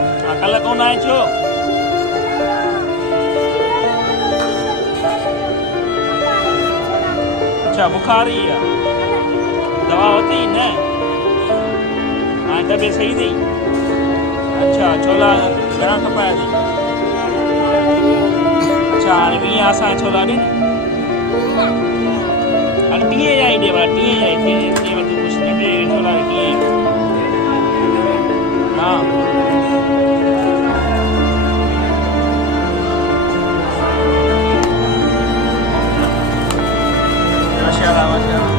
कल कौन आए छो? अच्छा बुखार ही है, दवा होती न? हाँ तबीयत सही थी। अच्छा छोला घणा खपाया थी? अच्छा हाणे 20 असां छोला ॾे न। हाणे 30 जा ई ॾेवा, 30 जा ई थे तूं कुझु न ॾे छोला 30। हा माशाल्लाह माशाल्लाह।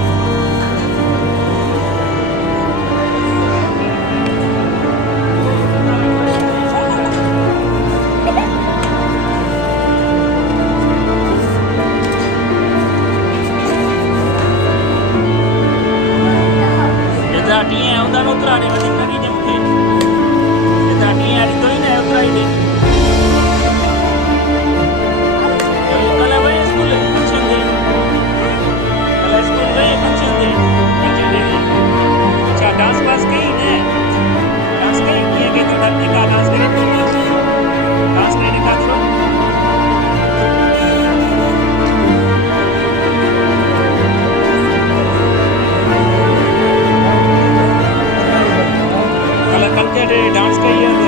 जेतिरा 30 हूंदा न ओतिरा ॾे, वधीक न ॾिजे मूंखे। जेतिरा 30 ॾींदो ई न ओतिरा ई ॾे। कल वए स्कूल फंक्शन ते? कल स्कूल वए फंक्शन ते? बर्थडे ते? अच्छा डांस वांस कई न? डांस कई? कीअं कई तूं? ॾेखार डांस करे डांस करे ॾेखार थोरो। कल कल्चर डे डांस कई है।